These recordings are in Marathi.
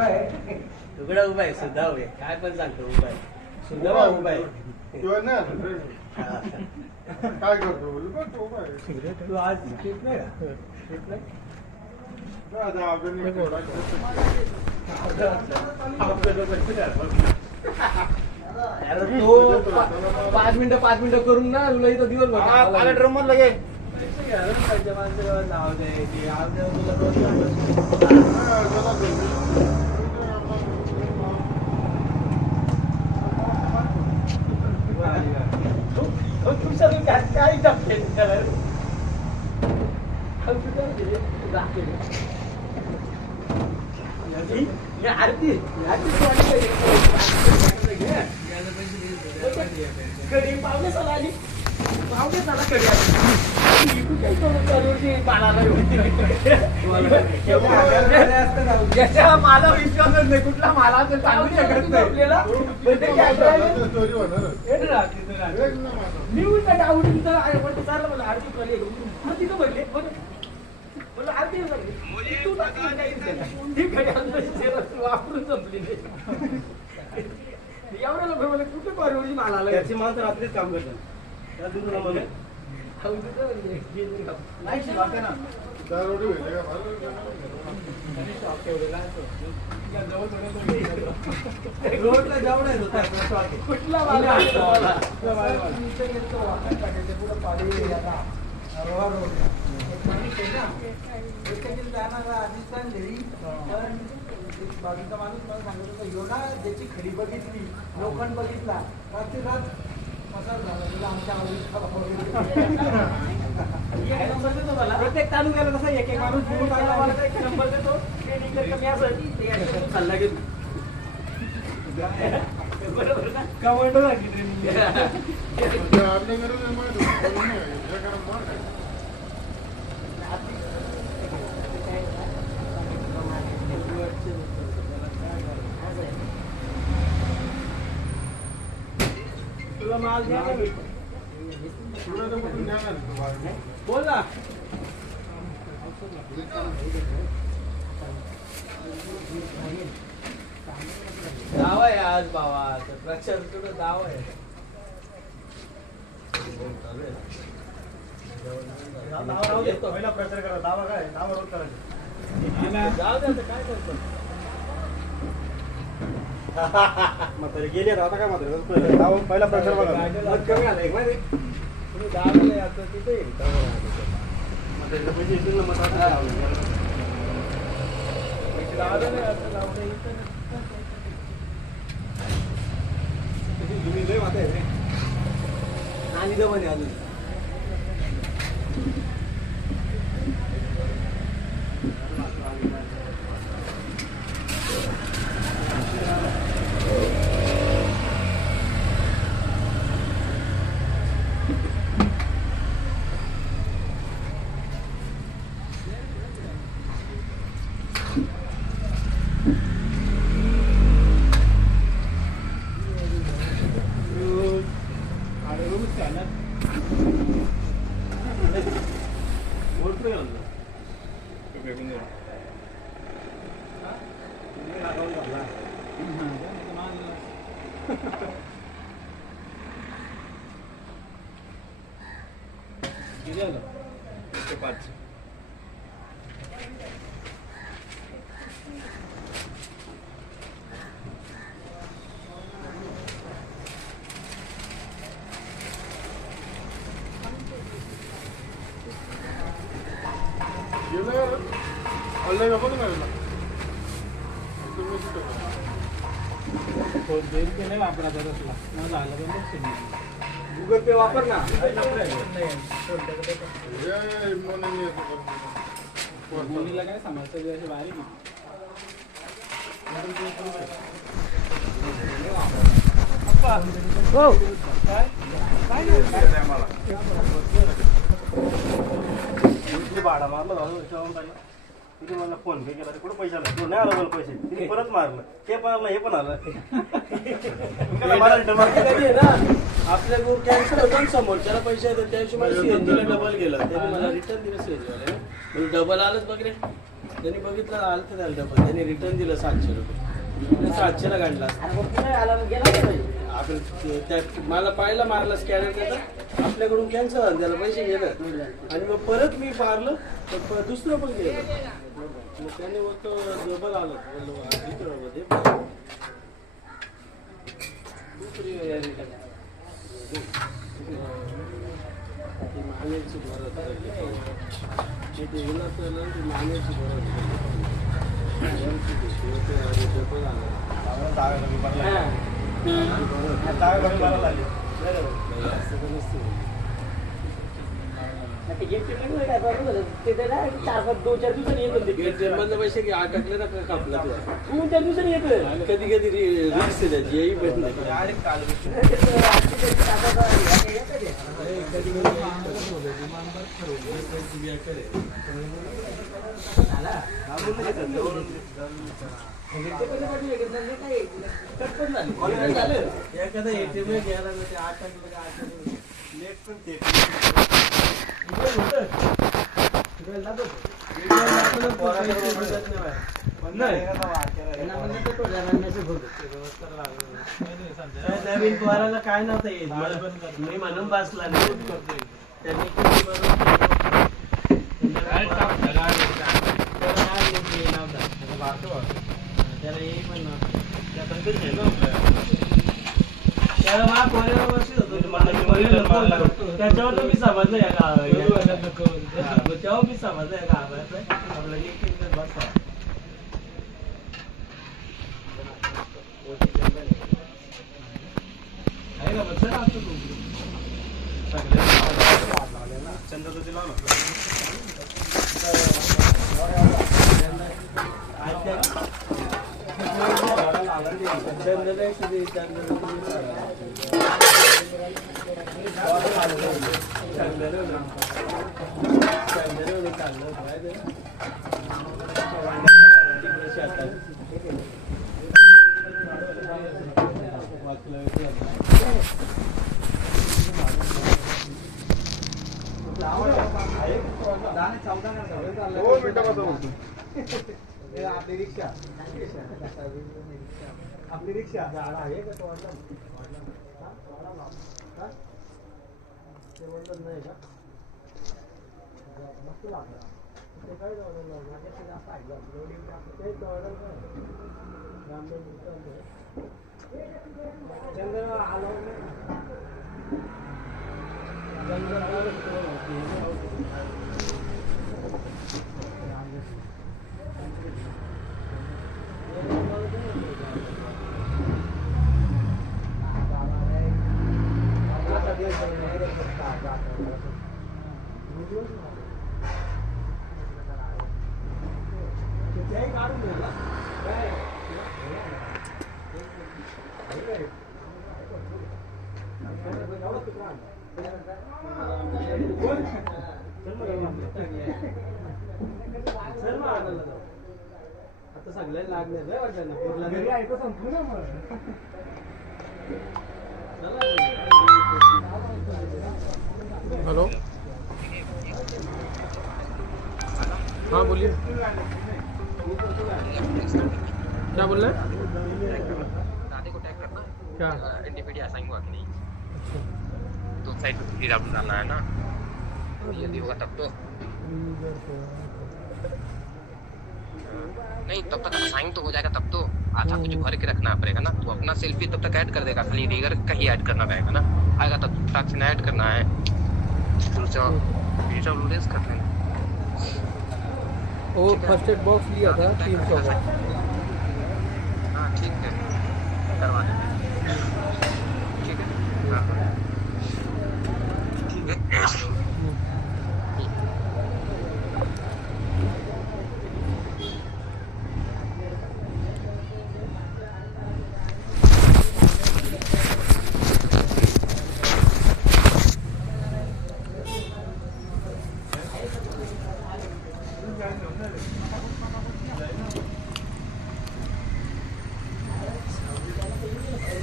उभा आहे. तुकडा उभा आहे, सुद्धा उभे काय पण सांगतो उभा आहे, सुद्धा उभा आहे. काय करतो तू आज शिकत नाही का? शिकत नाही? अरे तो 5 मिनिटं करून ना तुला इथं दिवसभर ड्रम मध्ये लगे नाव दे की आज तुला रोज काय टाकते आरती कधी पावणे साला आली पावणे साला कधी आली ज्याच्या मला विश्वासच नाही कुठला मला सांगू शकत नाही मी उलटा डाऊट विचारलं मला आरती कळले आरती का भरले मला आरती वापरून संपली एवढ्या लोक मला कुठे परवडी मला त्याची माणसं रात्रीच काम करतात त्या दिवसाला मला नाही शिकवते ना रोडला जाऊ नाही कुठला जाणारा राजस्थान घरी पण बाजूचा माणूस मला सांगत होता यो ना ज्याची खडी बघितली लोखंड बघितला रात्री रात मसाला झाला तुला आमच्या प्रत्येक तालुक्याला कसं एक एक माणूस बोलून टाकला मला एक नंबर देतो ट्रेनिंग कमी असेल सल्ला घेतो बरोबर ना कमांडो लागली ट्रेनिंग तुला माल द्या ना बोल ना दावा आहे आज बाबा प्रक्षर तुझं दावा आहे पहिला प्रचार करा दावा काय दावा रोज करायचं जाऊ दे आता काय करतो म्हातारे गेले आता काय म्हातारे दावा पहिला प्रचार बघा मत कमी आलं एक माहिती तुम्ही दावाला याचं तिथे येईल म्हातारे पैसे येतील ना मत दावाला नाही आता लावलं इथं तुम्ही लय माता आहे आणि जमाने अजून नाही वापरायचा तसला मला झालं गूगल पे वापर ना मुलीला काय समजतं अशी बारीक भाडा मारलं तिथे मला फोन पे केला कुठं पैसा आला नाही आला मला पैसे तिने परत मारलं ते पण आलं हे पण आलं आपल्या कॅन्सल होतो समोरच्याला पैसे येतात त्या हिशोबाने सीएनजीला डबल गेलं त्याने मला रिटर्न दिलं सीएनजीवाले डबल आलंच बघ रे त्यांनी बघितलं आलं तर त्याला डबल त्यांनी रिटर्न दिलं 700 रुपये 700ला काढला आपण मला पाहिलं मारलं स्कॅनर त्याचा आपल्याकडून कॅन्सल झालं त्याला पैसे गेलं आणि मग परत मी मारलं तर दुसरं पण गेलं मग त्याने मग तो डबल आलं मानेची भरत मानेची पैसे अटकले ना कापला कधी कधी रिक्स त्याची येई भेट नाही एखादा एटीएम घ्यायला लेट पण ते नवीन पोराला काय नव्हतं येत मी म्हणून बसला नाही त्यांनी त्याला येई पण त्याला मला पोऱ्याला वर्षी होतो त्याच्यावर तर मी समजलं या तेव्हा मी समजलं या गावाचं आपलं एक बसता आहे का बस असतो तू चंद्रदुती लाव ना आपली रिक्षा आपली रिक्षा आहे का तो नाही का मस्त लागला ते काय चंद्र आलो आता सगळ्यांना लागणार वाटतं संपलं ना मग हेलो हाँ बोलिए क्या बोल रहे हैं क्या इंडिपेंडेंट असाइन हुआ कि नहीं तो साइड पे फिर आप डालना है ना यदि होगा तब तो नहीं तब तक असाइन तो हो जाएगा तब तो आधा कुछ भर के रखना पड़ेगा ना तो अपना सेल्फी तब तक ऐड कर देगा खाली रिगर का ही ऐड करना रहेगा ना आएगा तब फ्रैक्शन ऐड करना है रेस कर लेना वो फर्स्ट एड बॉक्स लिया था 300 का हाँ ठीक है करवा देंगे ठीक है हाँ ठीक है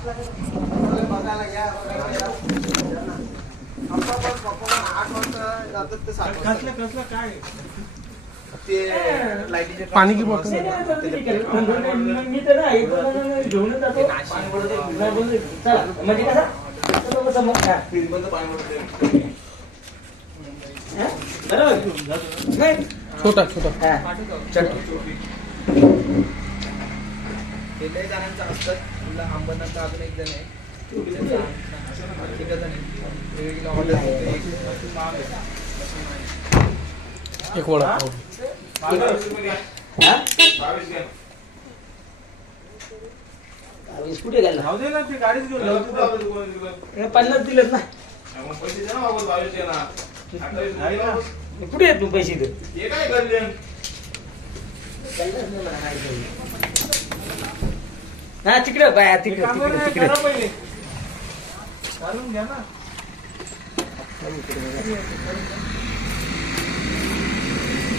बघायला घ्या. आमचा पण पप्पा 8 वाजता जातात ते 7 वाजता. कसलं काय ते लाईटीचे पाणी की बॉटल मी तर ना घेऊन जातो म्हणजे कसं छोटा छोटा हे लय जणांचं असतात. तुला अंबरनाथचा अजून एक जण आहे. तिघ जण आहेत. वेगवेगळ्या ऑर्डर एक वडापाव कुठे गेला जाऊ दे ना ती गाडीच घेऊन जाऊ. 50 दिलेत ना कुठे आहेत तू पैसे हा तिकडे बाया तिकडे तिकडे करा पहिले घालून घ्या ना.